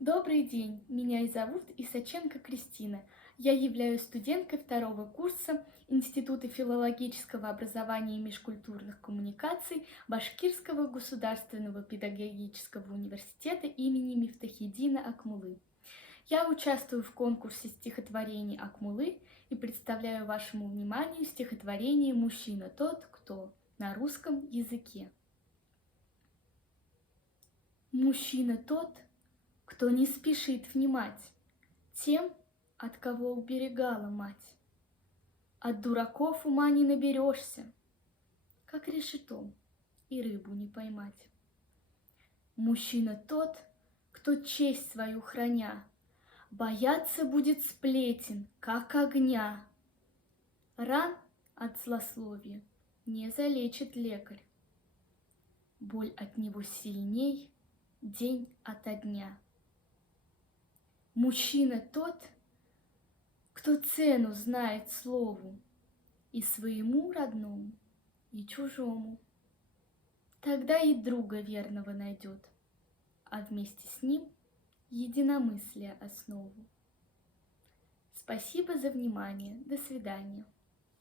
Добрый день, меня зовут Исаченко Кристина. Я являюсь студенткой второго курса Института филологического образования и межкультурных коммуникаций Башкирского государственного педагогического университета имени Мифтахиддина Акмуллы. Я участвую в конкурсе стихотворений Акмуллы и представляю вашему вниманию стихотворение «Мужчина тот, кто» на русском языке. Мужчина тот, кто не спешит внимать тем, от кого уберегала мать. От дураков ума не наберешься, как решетом и рыбу не поймать. Мужчина тот, кто честь свою храня, бояться будет сплетен, как огня. Ран от злословия не залечит лекарь. Боль от него сильней день ото дня. Мужчина тот, кто цену знает слову и своему родному, и чужому. Тогда и друга верного найдет, а вместе с ним единомыслие основу. Спасибо за внимание. До свидания.